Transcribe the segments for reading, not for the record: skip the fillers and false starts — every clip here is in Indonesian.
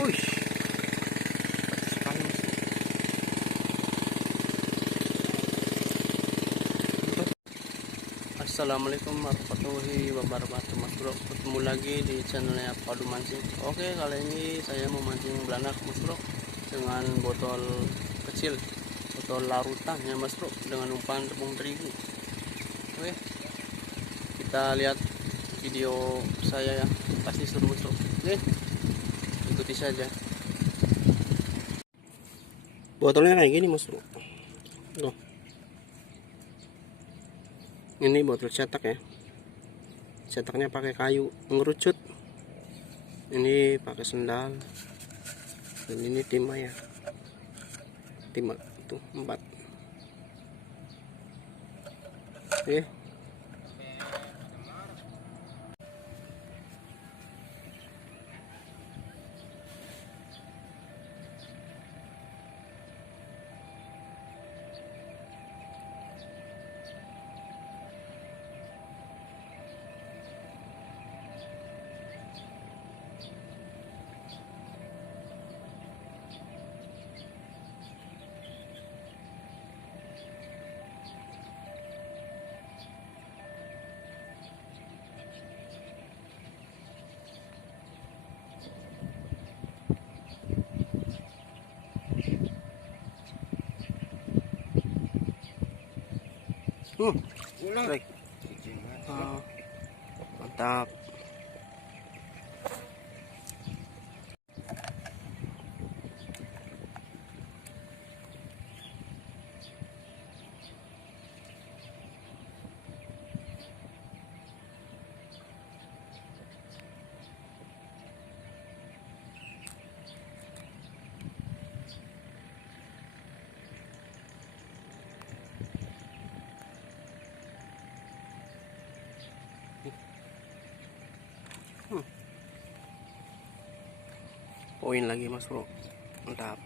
Wih, sekali mas. Assalamualaikum warahmatullahi wabarakatuh mas bro. Ketemu lagi di channelnya Padu Mancing. Oke, kali ini saya mau mancing belanak mas bro, dengan botol kecil, botol larutan ya mas bro, dengan umpan tepung terigu. Oke, kita lihat video saya ya, pasti seru mas bro. Oke, ikuti saja. Botolnya kayak gini mas bro. Tuh, ini botol cetak ya, cetaknya pakai kayu mengerucut. Ini pakai sendal, dan ini timah ya, timah tuh 4. Oke, baik. Mantap. Poin lagi mas bro, mantap.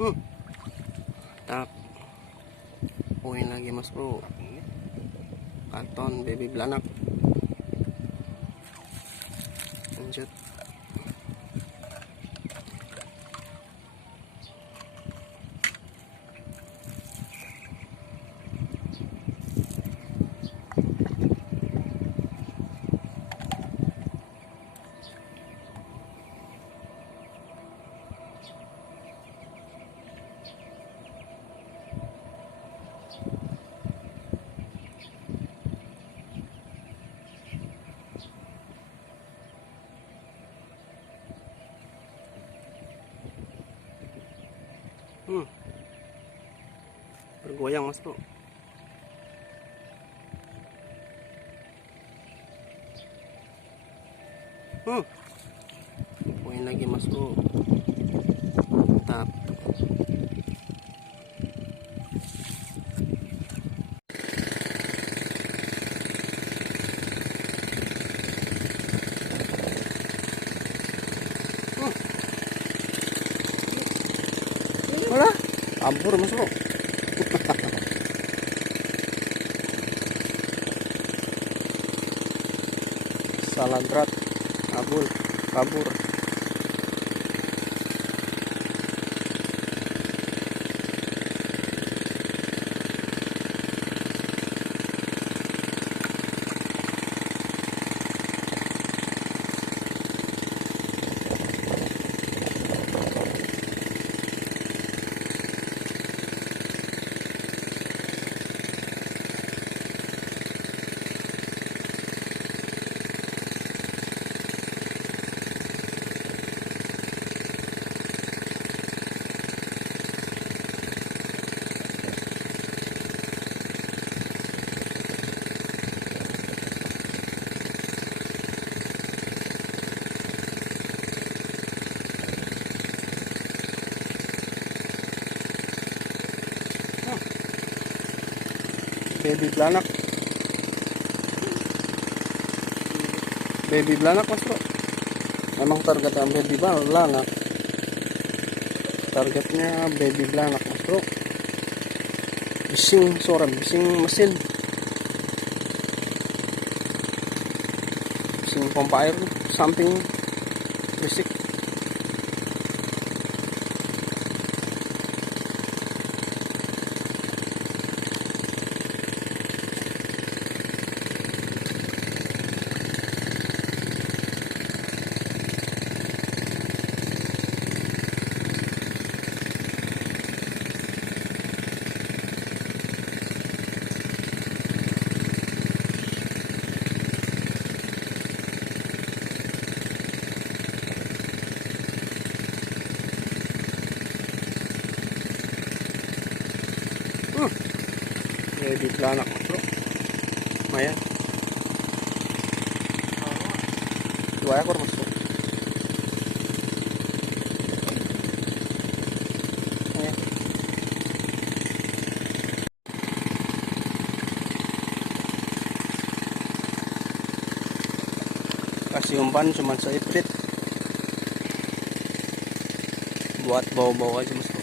Mantap. Poin lagi mas bro, karton baby belanak. Lanjut. Bergoyang mas bro. Poin lagi mas bro, mantap. kabur mas bro. Salah gerak, kabur. Baby belanak mas bro. Memang targetnya baby belanak. Targetnya baby belanak mas bro. Bising suara bising mesin, bising pompa air samping berisik. Baby belanak mas bro. Lumayan. 2 ekor mas bro. Ayan. Kasih umpan cuma seiprit buat bau-bau aja mas bro.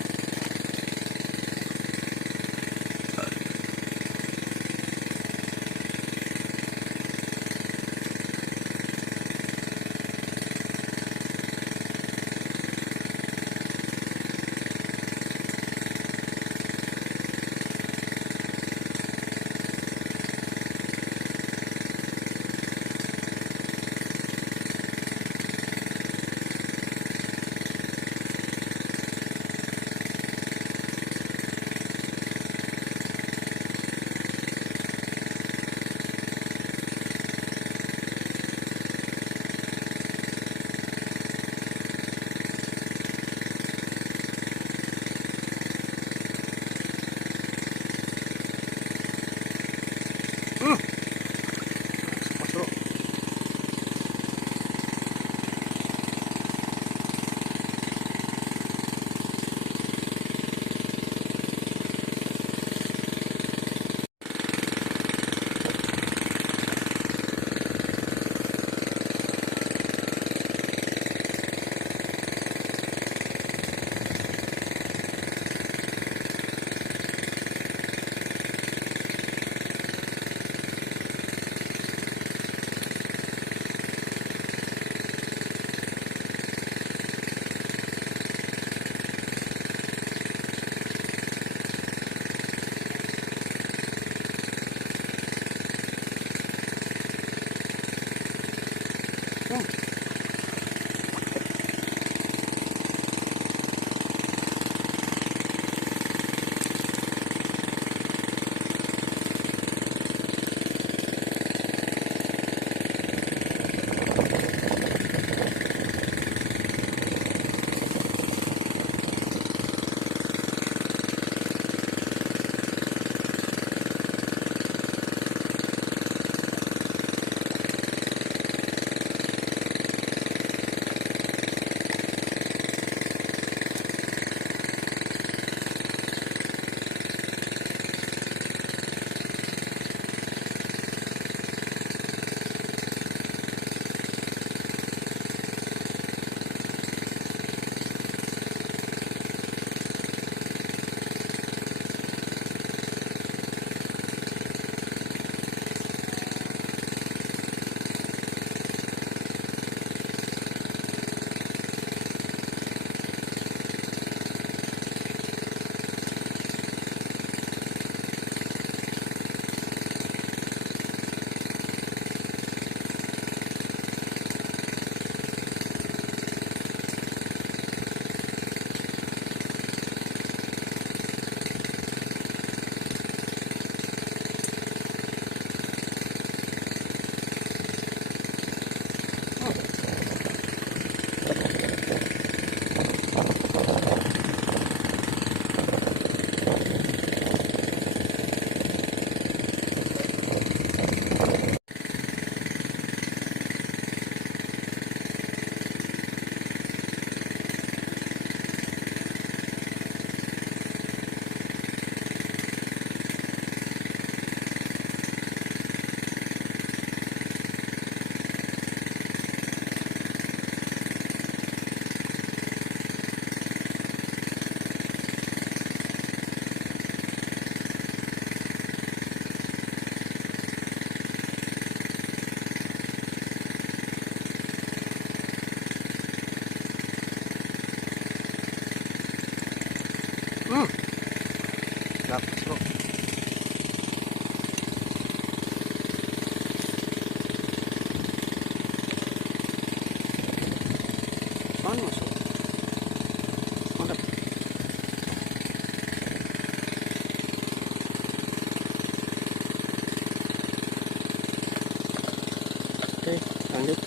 Masuk. Mana masuk? Mantap. Oke, lanjut.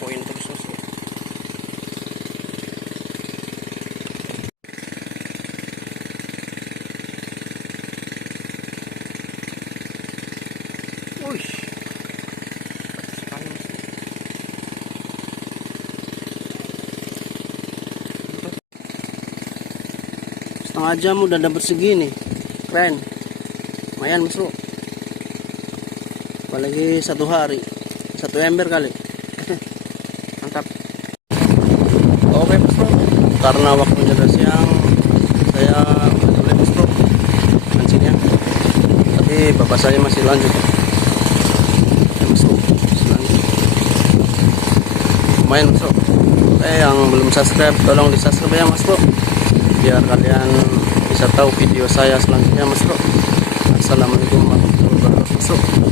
Poin terus masuk. Wih, setengah jam udah dapat segini, keren, lumayan Mas Bro. Apalagi 1 hari, 1 ember kali. Mantap. Oke Mas Bro, karena waktunya udah siang, saya boleh Mas Bro mancingnya. Tapi bapak saya masih lanjut. Ya Mas Bro, masih lanjut. Lumayan Mas Bro. Yang belum subscribe, tolong di subscribe ya Mas Bro, biar kalian bisa tahu video saya selanjutnya Mas Bro. Assalamualaikum warahmatullahi wabarakatuh Mas Bro.